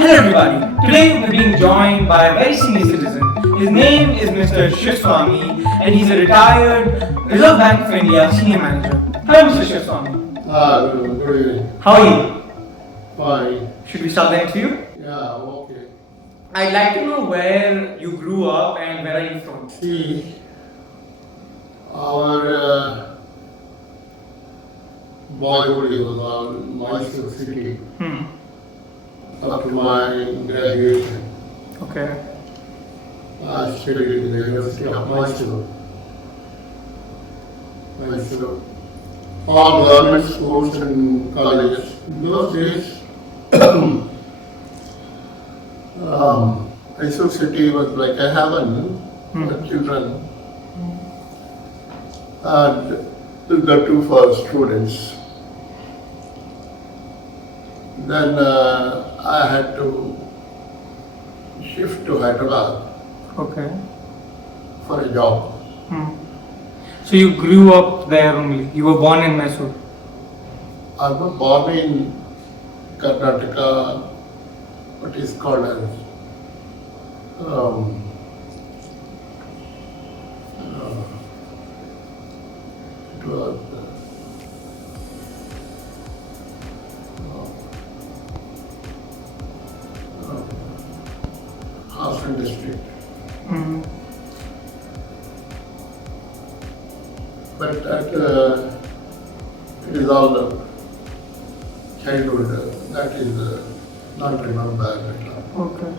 Hello everybody. Today we're being joined by a very senior citizen. His name is Mr. Shivswami and he's a retired Reserve Bank of India senior manager. Hello Mr. Shivswami. Good evening. How are you? Fine. Should we start the interview? Yeah, okay. I'd like to know where you grew up and where are you from? See, our boyhood was on Mysore city up to my graduation. Okay. I studied in the University of Mysore. Mysore. All government schools and colleges. In those days, Mysore city was like a heaven for children. And the two for students. Then I had to shift to Hyderabad Okay. for a job. So you grew up there only? You were born in Mysore? I was born in Karnataka, what is called as it was Hassan district. But that it is all the childhood, that is not remembered. Okay.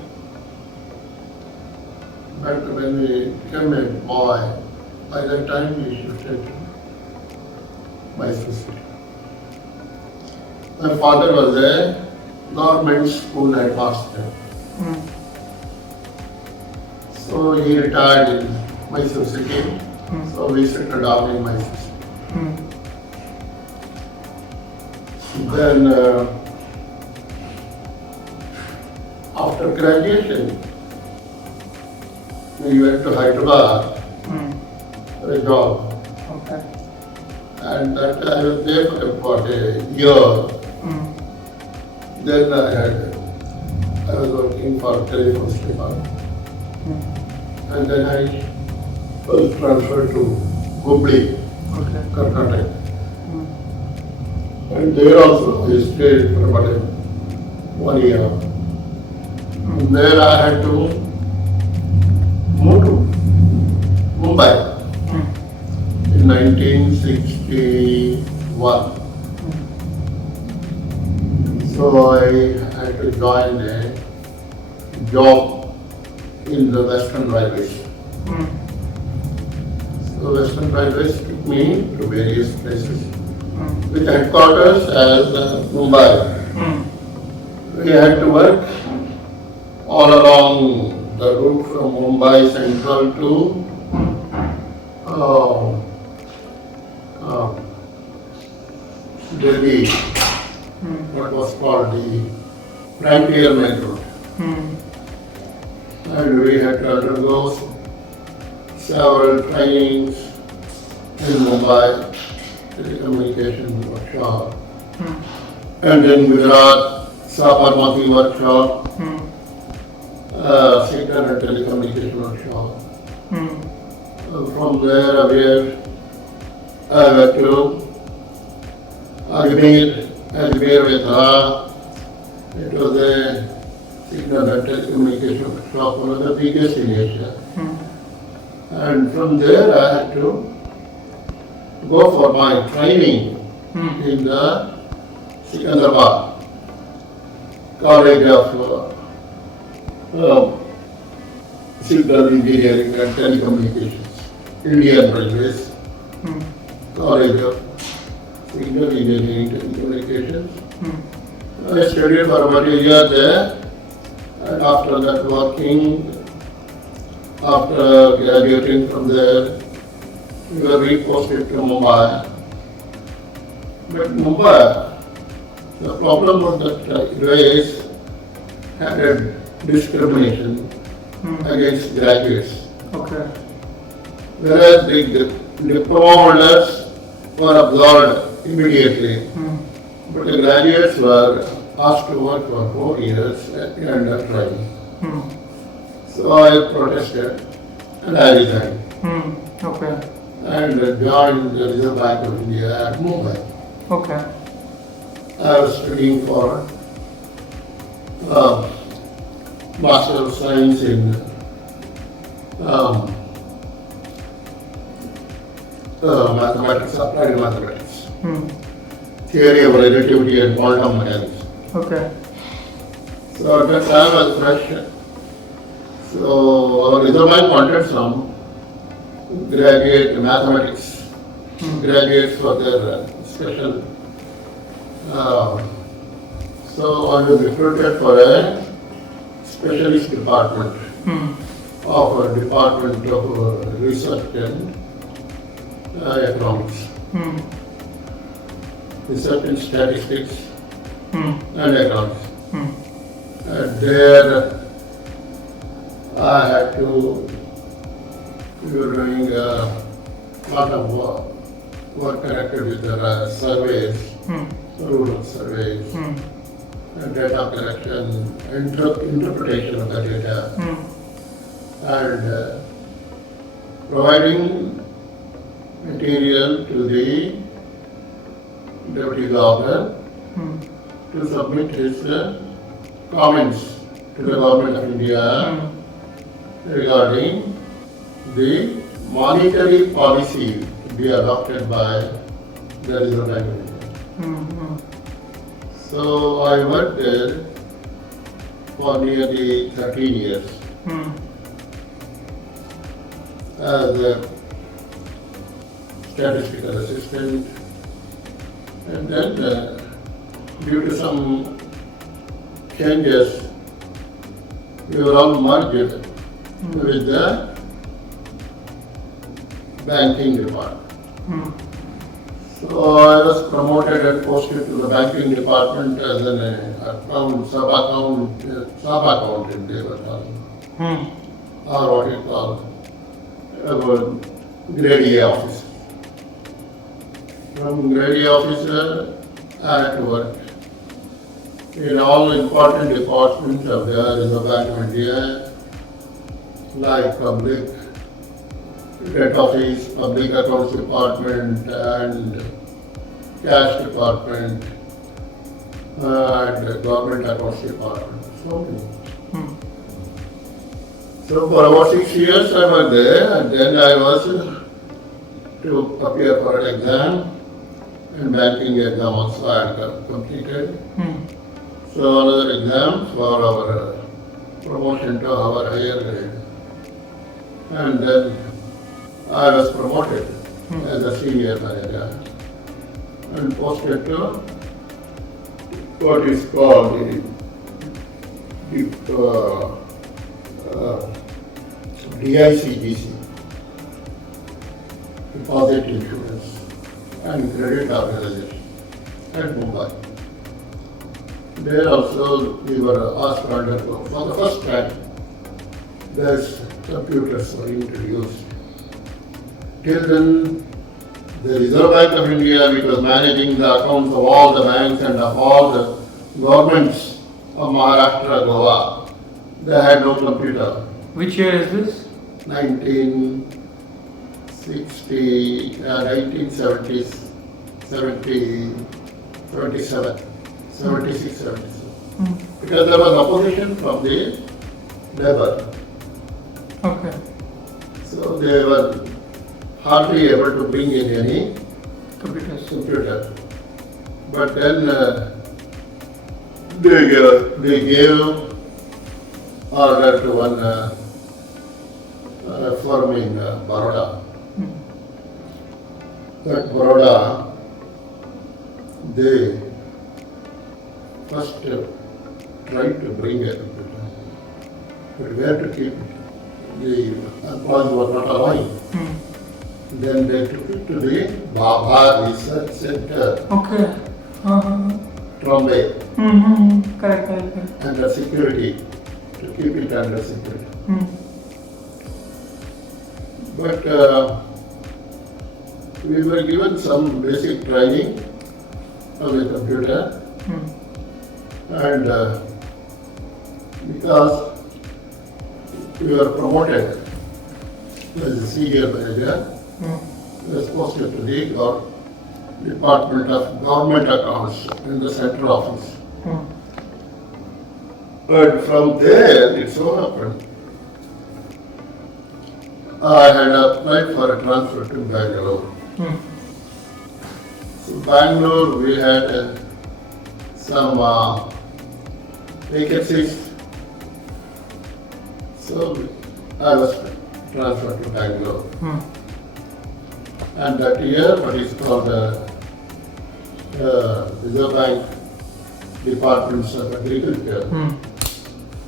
But when we became a boy, by that time we shifted to Mysore city. My father was a government school headmaster. So he retired in Mysore city. So we settled down in Mysore city. Then after graduation, we went to Hyderabad for a job. Okay. And that I was there for about a year. Then I was working for telephone department. And then I was transferred to Hubli, Okay. Karnataka. And there also I stayed for about 1 year. And there I had to move to Mumbai in 1961. So I had to join a job in the Western Railways. So Western Railways took me to various places with headquarters as Mumbai. We had to work all along the route from Mumbai Central to Delhi, what was called the Frontier Main Road. And we had to undergo several trainings in Mumbai, telecommunication workshop, and in Gujarat, Sabarmati workshop, signal and telecommunication workshop. From there, I went to Ajmer Vedha. It was a signal and telecommunication workshop, one of the biggest in Asia. And from there I had to go for my training in the Secunderabad College of Signal Engineering and Telecommunications, Indian Railways, College of Signal Engineering and Telecommunications. I studied for about a year there, and after that working, after graduating from there, we were reposted to Mumbai. But Mumbai, the problem was that race had a discrimination against graduates. Okay. Whereas the diploma holders were absorbed immediately. But the graduates were asked to work for 4 years under training. Hmm. So I protested and I resigned Okay. and joined the Reserve Bank of India at Mumbai. Okay. I was studying for Master of Science in mathematics, applied mathematics, theory of relativity and quantum mechanics. Okay. So at that time I was fresh. So our Reserve Bank wanted some graduate mathematics, graduates for their special. So I was recruited for a specialist department of a department of research and economics, research in statistics and economics. And there I had to, we were doing a lot of work connected with the surveys, rural surveys, and data collection, interpretation of the data, and providing material to the Deputy Governor to submit his comments to the Government of India regarding the monetary policy to be adopted by the Reserve Bank of India. So I worked there for nearly 13 years as a statistical assistant, and then due to some changes, we were all merged with the banking department. So I was promoted and posted to the banking department as an sub-accountant, they were calling, or what you call, grade A officer. From grade A officer, I had to work in all important departments of the Reserve Bank of India, like public debt office, public accounts department, and cash department, and government accounts department. So many. So for about 6 years I was there, and then I was to appear for an exam, and banking exam also I had completed. So another exam for our promotion to our higher grade. And then I was promoted as a senior manager and posted to what is called the DICGC, Deposit Insurance and Credit Organization at Mumbai. There also we were asked to undergo, for the first time, these computers were introduced. Till then, the Reserve Bank of India, which was managing the accounts of all the banks and of all the governments of Maharashtra, Goa, they had no computer. Which year is this? 1970, 77, 76, 77. Because there was opposition from the labor. Okay. So they were hardly able to bring in any Computer. But then they gave order to one firm in Baroda. That Baroda, they first tried to bring a computer, but where to keep it? The employees were not allowing. Then they took it to the Bhabha Research Center, Okay. Trombay, Correct. under security, to keep it under security. But we were given some basic training on the computer, And because we were promoted as a senior manager, we were posted to the Department of Government Accounts in the central office. But from there, it so happened, I had applied for a transfer to Bangalore. So Bangalore, we had some vacancies. So I was transferred to Bangalore. And that year, what is called Reserve Bank Departments of Agriculture,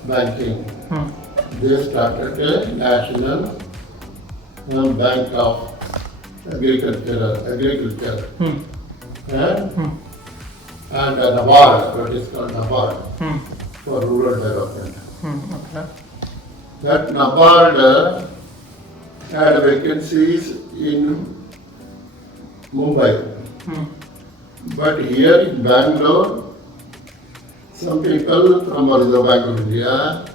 Banking, they started a National Bank of Agriculture. And NABARD, what is called NABARD, for rural development. That NABARD had vacancies in Mumbai. But here in Bangalore, some people from Reserve Bank of India,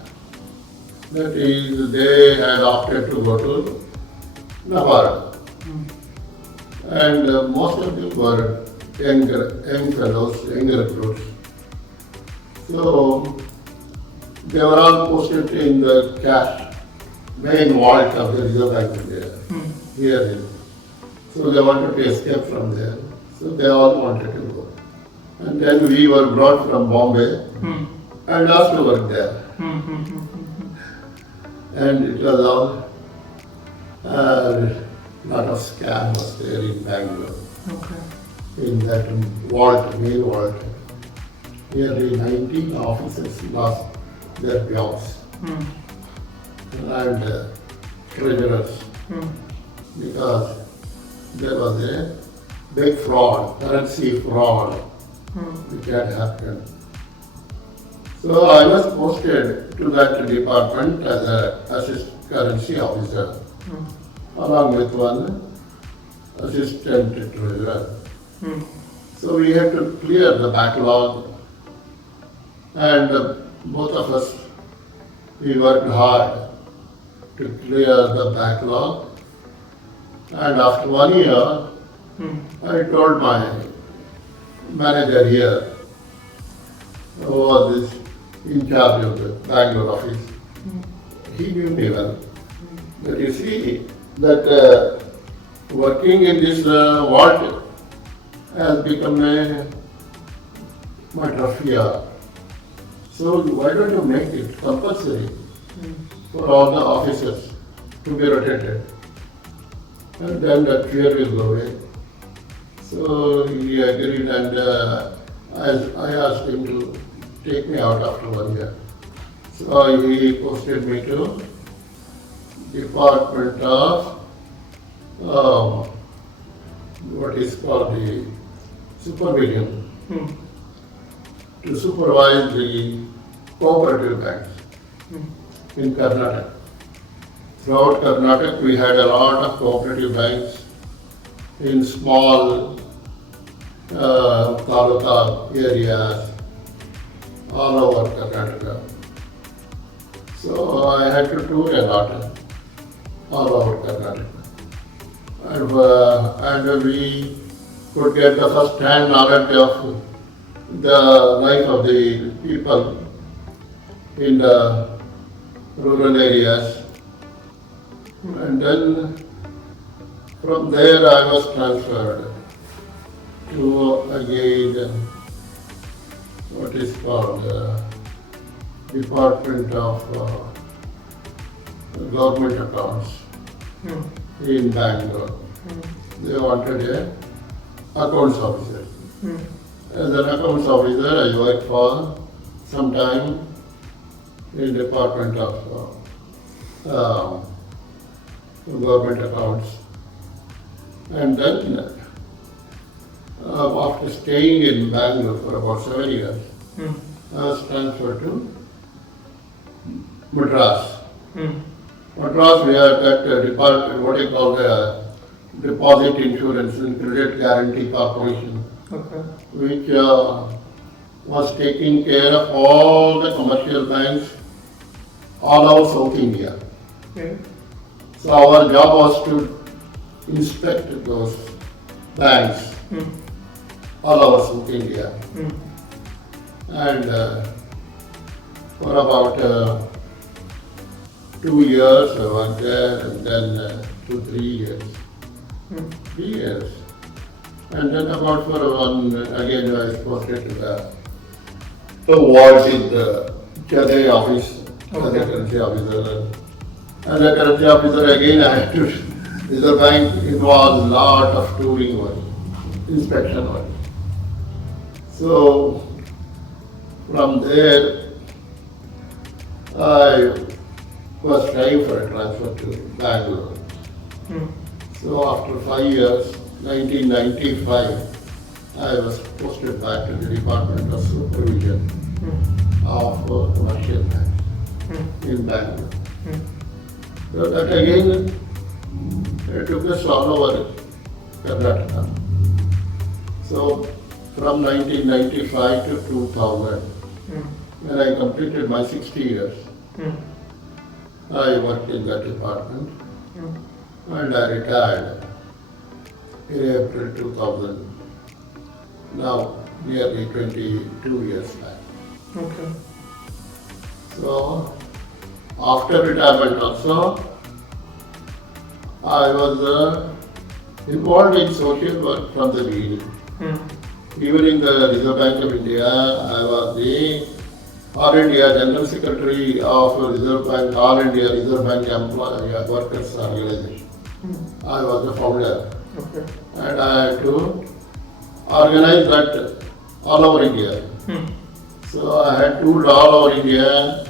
that is, they had opted to go to NABARD. And most of them were young fellows, young recruits. So they were all posted in the cash, main vault of the Reserve Bank of India, here. So they wanted to escape from there. So they all wanted to go. And then we were brought from Bombay and asked to work there. And it was all, lot of scam was there in Bangalore. In that vault, main vault. Nearly 19 officers lost their jobs. And treasurers. Because there was a big fraud, currency fraud, which had happened. So I was posted to that department as an assistant currency officer, along with one assistant treasurer. So we had to clear the backlog, and both of us, we worked hard to clear the backlog. And after 1 year, I told my manager here, who was in charge of the Bangalore office, he knew me well. But you see that working in this vault has become a matter of fear. So why don't you make it compulsory for all the officers to be rotated? And then that fear will go away. So he agreed, and I asked him to take me out after 1 year. So he posted me to Department of what is called the supervision, to supervise the cooperative banks in Karnataka. Throughout Karnataka, we had a lot of cooperative banks in small taluka areas all over Karnataka. So I had to tour a lot all over Karnataka. And we could get the first-hand knowledge of the life of the people in the rural areas. And then from there I was transferred to again what is called Department of Government Accounts in Bangalore. They wanted a accounts officer. As an accounts officer, I worked for some time in Department of Government Accounts. And then after staying in Bangalore for about 7 years, I was transferred to Madras. Madras, we had that department, what you call the Deposit Insurance and Credit Guarantee Corporation, which was taking care of all the commercial banks all over South India. Okay. So our job was to inspect those banks all over South India. And for about 2 years I worked there, and then 3 years. 3 years. And then about for one, again I was posted to the wards in the Chennai office as a currency officer. As a currency officer again I had to, Reserve Bank involved a lot of touring work, inspection work. So from there I was trying for a transfer to Bangalore. So after 5 years, 1995, I was posted back to the Department of Supervision of Commercial Banks in Bangalore. So that again took us all over Karnataka. So from 1995 to 2000, when I completed my 60 years, I worked in that department and I retired in April 2000. Now nearly 22 years back. Okay. So after retirement also, I was involved in social work from the beginning. Even in the Reserve Bank of India, I was the All India General Secretary of Reserve Bank, All India Reserve Bank Employee Workers Organization. I was the founder. Okay. And I had to organize that all over India. So I had toured all over India,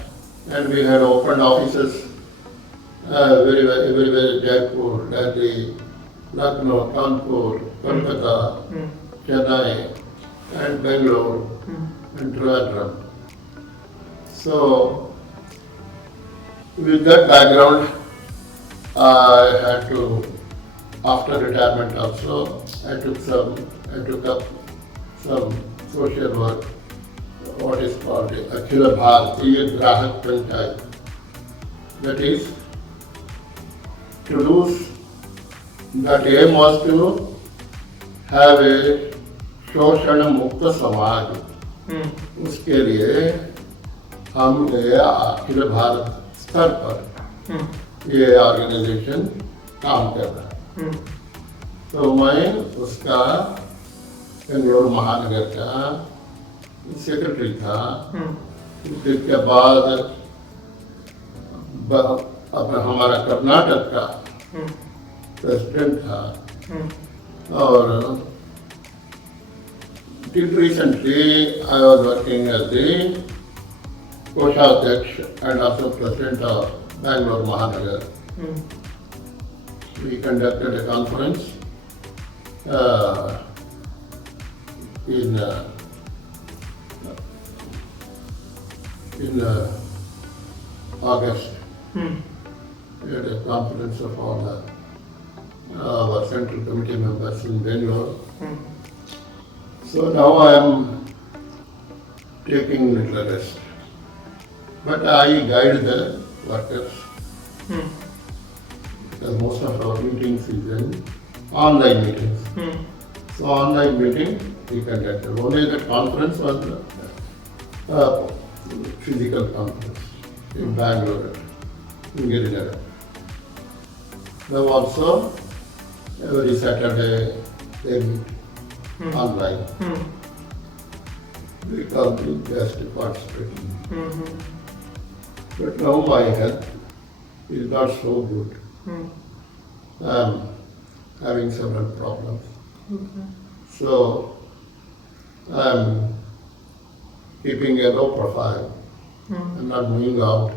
and we had opened offices everywhere, Jaipur, Delhi, Lucknow, Kanpur, Kolkata, Chennai, and Bangalore, and Trivandrum. So with that background, I had to, after retirement also, I took up some social work, what is called Akhila Bharatiya Grahak Panchayat. That is, to do, that aim was to have a शोषण मुक्त समाज. उसके लिए हम अखिल भारत स्तर पर ये organisation काम कर रहा है. तो मैं उसका बेंगलुरु महानगर का सेक्रेटरी था. उसके बाद अपना हमारा कर्नाटक का प्रेसिडेंट था. और till recently I was working as the Koshadhyaksh and also president of Bangalore Mahanagar. We conducted a conference in August. We had a conference of all our central committee members in Bangalore. So now I am taking little rest. But I guide the workers. Because most of our meetings is in online meetings. So online meeting we conducted. Only the conference was the physical conference in Bangalore, in Girijanagar. Now also every Saturday they meet online. We come to just participate. But now my health is not so good. I am having several problems. So I am keeping a low profile. I'm not moving out.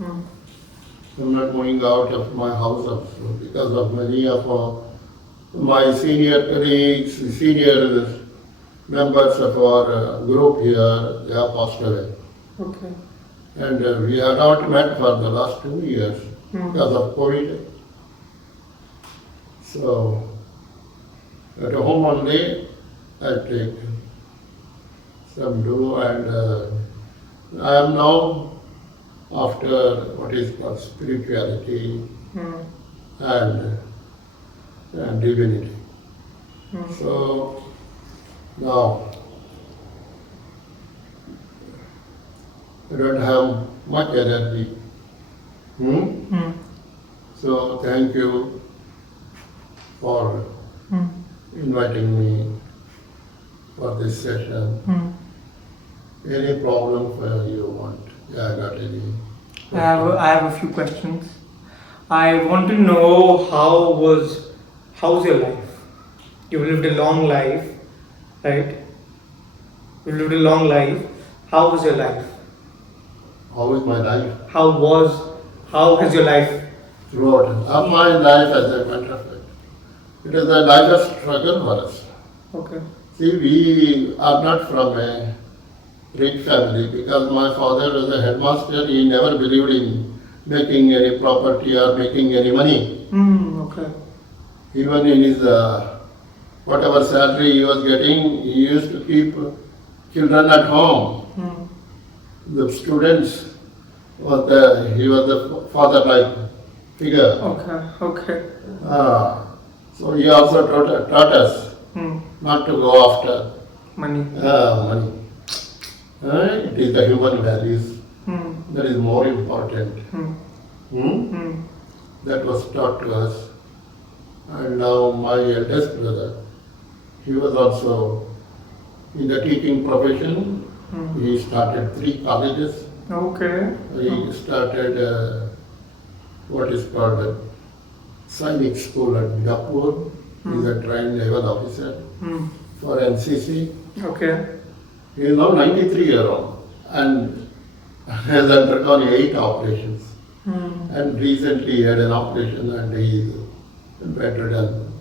I'm not moving out of my house also because of many of my senior colleagues, senior members of our group here, they have passed away. Okay. And we have not met for the last 2 years because of COVID. So at home only I take some do, and I am now after what is called spirituality and, and divinity. So now I don't have much energy. So thank you for inviting me for this session. Any problem for you want? Yeah, I got any. I have a few questions. I want to know how's your life? You've lived a long life, right? You've lived a long life. How was your life? How is my life? How has your life? Throughout my life, as a matter of fact, it is a life of struggle for us. Okay. See, we are not from a rich family because my father was a headmaster. He never believed in making any property or making any money. Okay. Even in his whatever salary he was getting, he used to keep children at home. The students he was the father-like figure. Okay. So he also taught us not to go after Money. money. It is the human values that is more important. That was taught to us. And now my eldest brother, he was also in the teaching profession. He started 3 colleges. Okay. He started what is called a Sainik School at Japur. He's a trained naval officer for NCC. Okay. He is now 93 years old and has undergone 8 operations. And recently he had an operation and he is bedridden.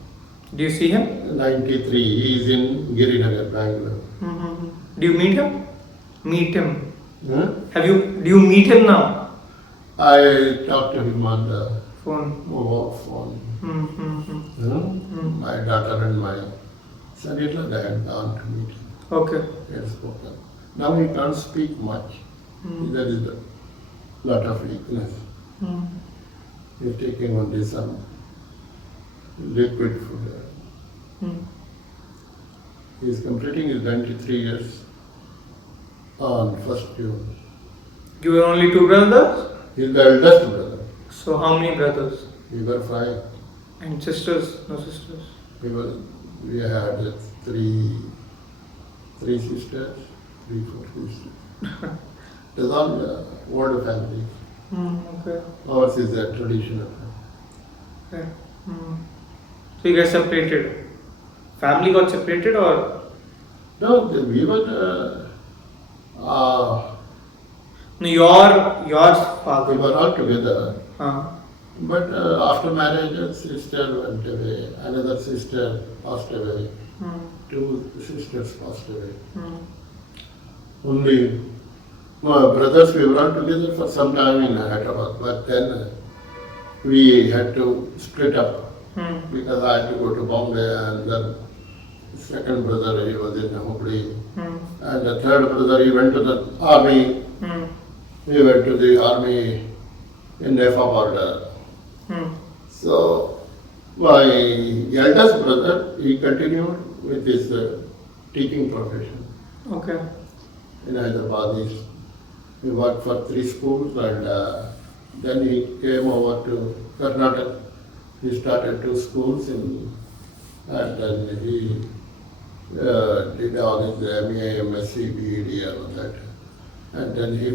Do you see him? 93. He is in Girinagar, Bangalore. Do you meet him? Meet him. Huh? Do you meet him now? I talked to him on the Phone. mobile phone. My daughter and my son-in-law, they had gone to meet him. Okay. He had spoken. Now he can't speak much. There is a lot of weakness. He's taking only some liquid food. He's completing his 93 years on 1st June. You were only 2 brothers? He's the eldest brother. So how many brothers? We were 5. And sisters? No sisters? We had 3 sisters, 3-4 sisters. It is all old family. Okay. Ours is a traditional family. Okay. So you guys separated? Family got separated or? No, we were No, your father. we were all together. Huh. But after marriage, a sister went away, another sister passed away, 2 sisters passed away. Only my brothers, we were all together for some time in Hyderabad, but then we had to split up because I had to go to Bombay, and then second brother, he was in Hubli, and the third brother, he went to the army. He went to the army in Nepal border. So my eldest brother, he continued with his teaching profession. Okay. In Hyderabad, he worked for 3 schools, and then he came over to Karnataka. He started 2 schools, and then he did all his MA, MSc, BEd, and all that. And then he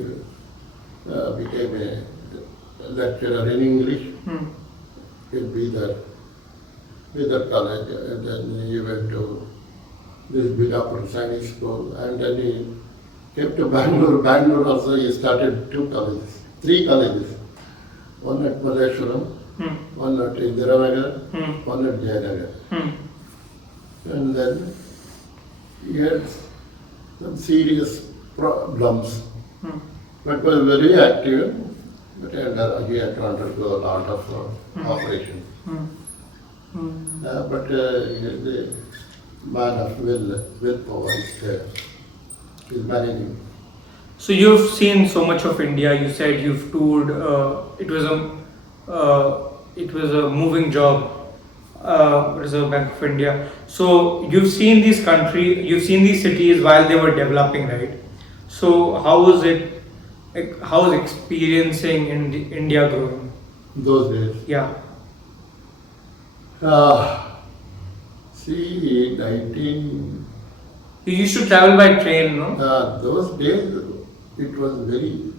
became a lecturer in English in Bidar College, and then he went to this Bidapur Chinese School, and then he came to Bangalore. Bangalore also he started 3 colleges. One at Malleshwaram, one at Indiranagar, one at Jayanagar. And then he had some serious problems, but was very active. But he had to undergo a lot of operations. But he is a man of willpower is there. is managing. So you've seen so much of India. You said you've toured. It was a moving job. Reserve Bank of India. So you've seen these you've seen these cities while they were developing, right? So how was it? How was experiencing in India growing? Those days. Yeah. See, 19. You used to travel by train, no? Those days, it was very,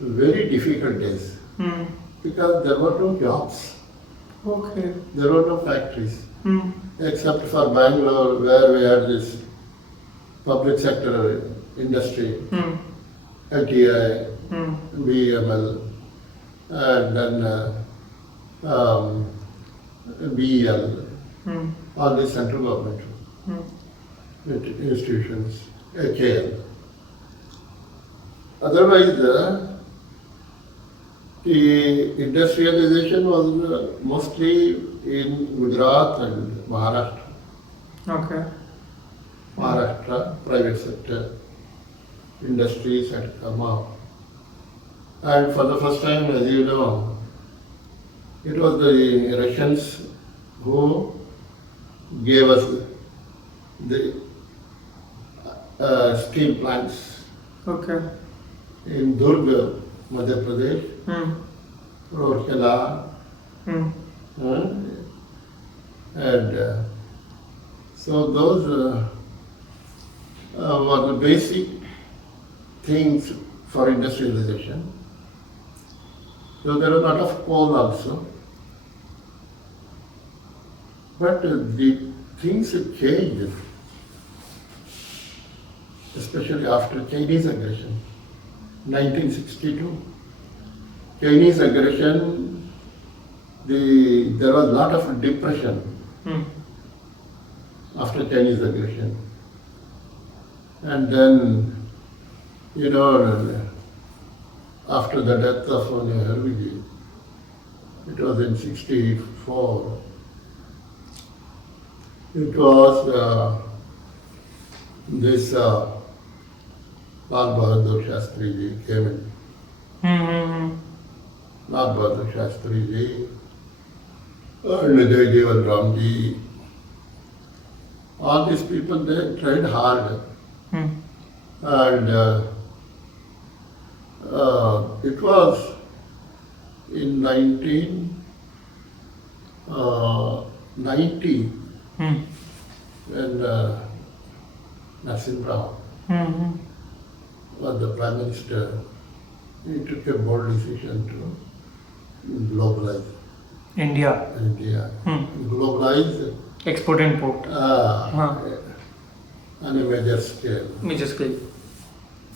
very difficult days Hmm. because there were no jobs, Okay. there were no factories, Hmm. except for Bangalore, where we had this public sector industry, Hmm. LTI, Hmm. BML, and then um, BEL, Hmm. all the central government Hmm. institutions, HAL. Otherwise, the industrialization was mostly in Gujarat and Maharashtra. Okay. Maharashtra, private sector, industries had come up. And for the first time, as you know, it was the Russians who gave us the steel plants Okay. in Durg, Madhya Pradesh, Hmm. Rourkela, Hmm. and so those were the basic things for industrialization. So there was a lot of coal also. But the things have changed, especially after Chinese aggression, 1962. Chinese aggression, there was a lot of depression Hmm. after Chinese aggression. And then, you know, after the death of Nehruji, it was in 64. It was this Lal Bahadur Shastri ji came in. Hmm. Lal Bahadur Shastri ji and Jai Jeevan Ram ji. All these people, they tried hard. Hmm. And it was in 1990 Hmm. when Nasim Rao Hmm. was the Prime Minister. He took a bold decision to globalize India. India. Hmm. Globalize Export import. on a major scale. Major scale.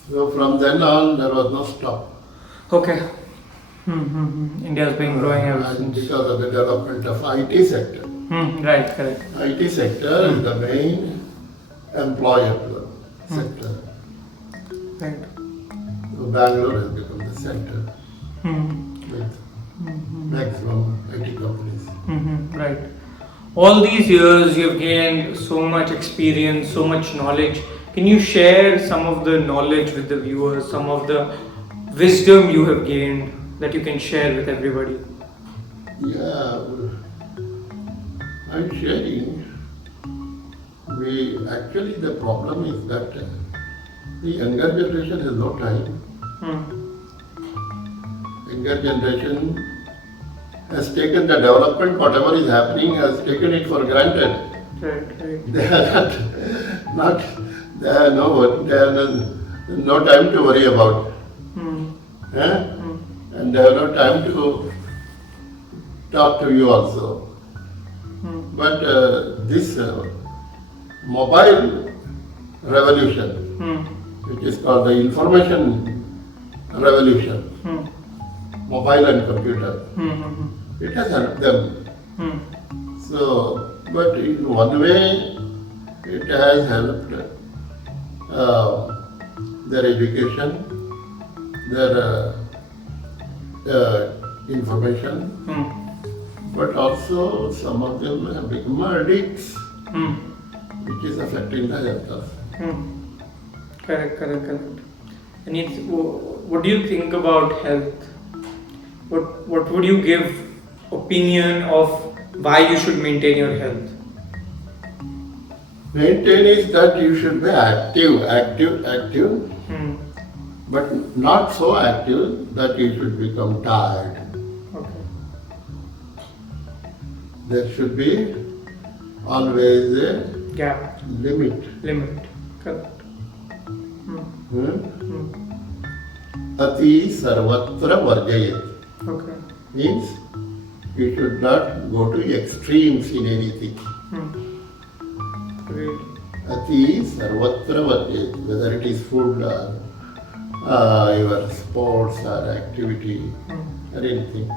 So from then on, there was no stop. Okay. India has been growing ever And since. because of the development of IT sector. Right, correct. IT sector is the main employer sector. Right. So Bangalore has become the center with maximum IT companies. Right. All these years you've gained so much experience, so much knowledge. Can you share some of the knowledge with the viewers, some of the wisdom you have gained that you can share with everybody? Yeah, I'm sharing. Actually the problem is that the younger generation has no time. Younger generation has taken the development, whatever is happening, has taken it for granted. Right. They are not they have no time to worry about. And they have no time to talk to you also. But this mobile revolution, which is called the information revolution, mobile and computer, it has helped them. So, but in one way, it has helped their education, their information, but also some of them have become addicts, which is affecting the health of. Correct. And what do you think about health? What would you give opinion of why you should maintain your health? Maintain is that you should be active, Hmm. but not so active that you should become tired. Okay. There should be always a Gap. limit. Correct. Hmm? Hmm. Ati sarvatra varjayat. Okay. Means you should not go to extremes in anything. Hmm. Great. Ati sarvatra varjayat. Whether it is food or your sports or activity or anything,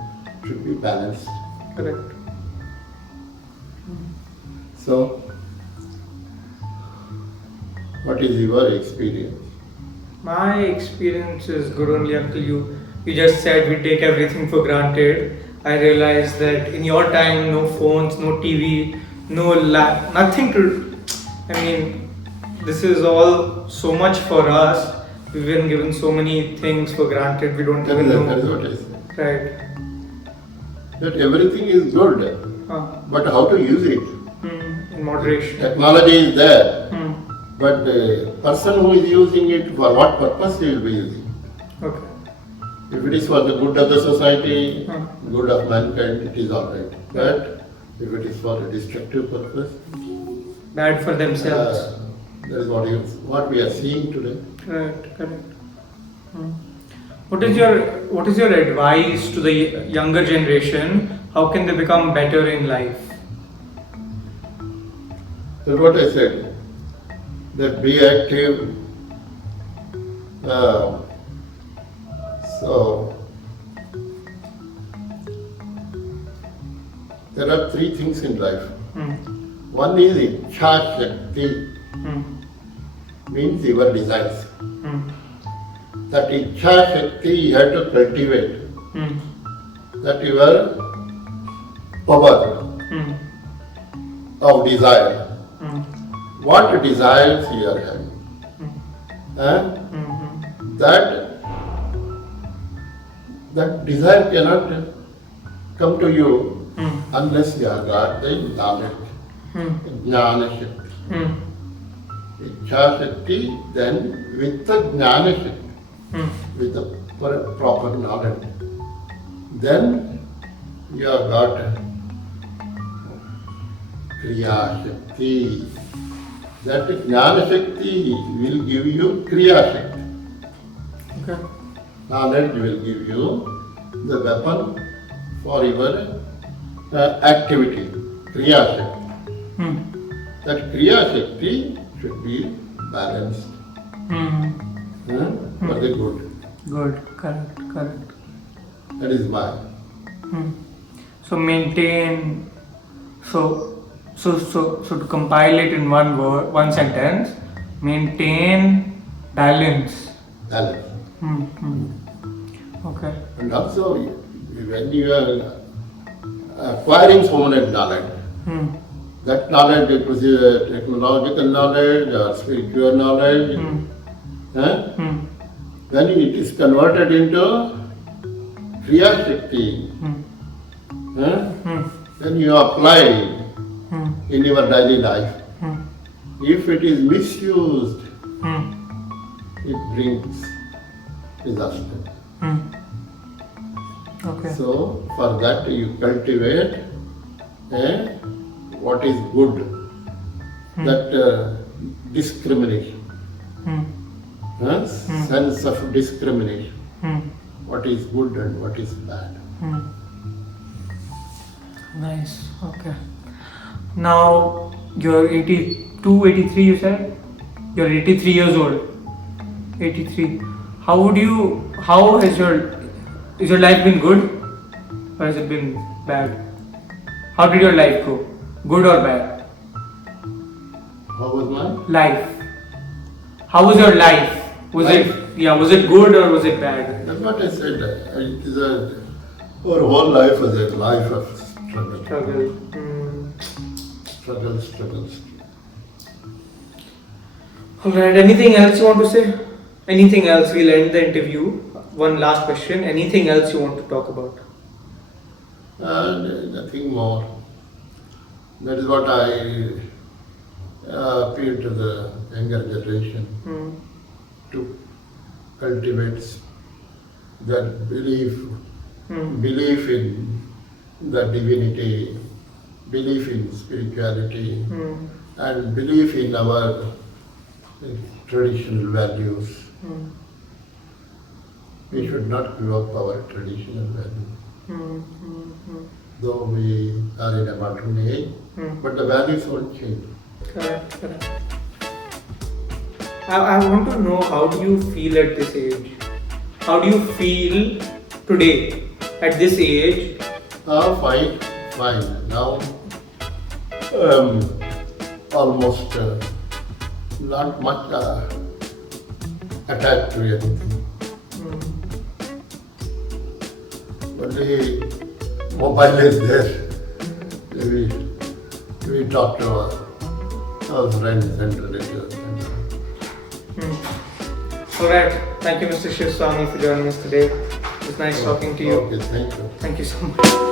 should be balanced. Correct. So, what is your experience? My experience is good only until you just said we take everything for granted. I realized that in your time, no phones, no TV, nothing to. I mean, this is all so much for us. We've been given so many things for granted. We don't even That is know. what I said. Right. That everything is good, but how to use it? In moderation. Technology is there, Hmm. but the person who is using it, for what purpose he will be using? Okay. If it is for the good of the society, Hmm. good of mankind, it is alright. But if it is for a destructive purpose, Bad for themselves. that is what we are seeing today. Correct. Hmm. What is your advice to the younger generation? How can they become better in life? That's what I said. That be active. So there are three things in life. Hmm. One is Ichha Shakti, Hmm. means your desires. Hmm. That Ichha Shakti you have to cultivate. Hmm. That your power Hmm. of desire. Hmm. What desires you are having. Hmm. That desire cannot come to you Hmm. unless you have got the knowledge. Hmm. Jnana Shakti. Hmm. Ichha Shakti, then with the Jnana Shakti, Hmm. with the proper knowledge, then you have got Kriya Shakti. That Jnana Shakti will give you Kriya Shakti. Okay. Knowledge will give you the weapon for your activity, Kriya Shakti. Hmm. That Kriya Shakti should be balanced for the good. Good. Correct. That is why. So maintain. So to compile it in one word, one sentence, maintain balance. Balance. Okay. And also, when you are acquiring so much knowledge, that knowledge, it was a technological knowledge or spiritual knowledge, when it is converted into Kriya Shakti, when you apply in your daily life, if it is misused, it brings disaster. Okay. So, for that you cultivate what is good, that discrimination, sense of discrimination, what is good and what is bad. Nice. Okay. Now you're 82, 83. You said you're 83 years old. 83. How has your life been good, or has it been bad? How did your life go? Good or bad? How was my Life. How was your life? Was it good or was it bad? That's what I said. It is our whole life is a life of struggle. Struggle. Struggle. Alright, anything else you want to say? Anything else? We'll end the interview. One last question. Anything else you want to talk about? Nothing more. That is what I appeal to the younger generation to cultivate that belief in the divinity, belief in spirituality, and belief in our traditional values. We should not give up our traditional values. Though we are in a modern age, but the values won't change. Correct. I want to know, how do you feel at this age? How do you feel today at this age? Fine. Now, almost not much attached to anything. Only mobile is there. We talk to our friends and relatives. Alright, thank you Mr. Shivswami for joining us today. It was nice talking to you. Okay, thank you. Thank you so much.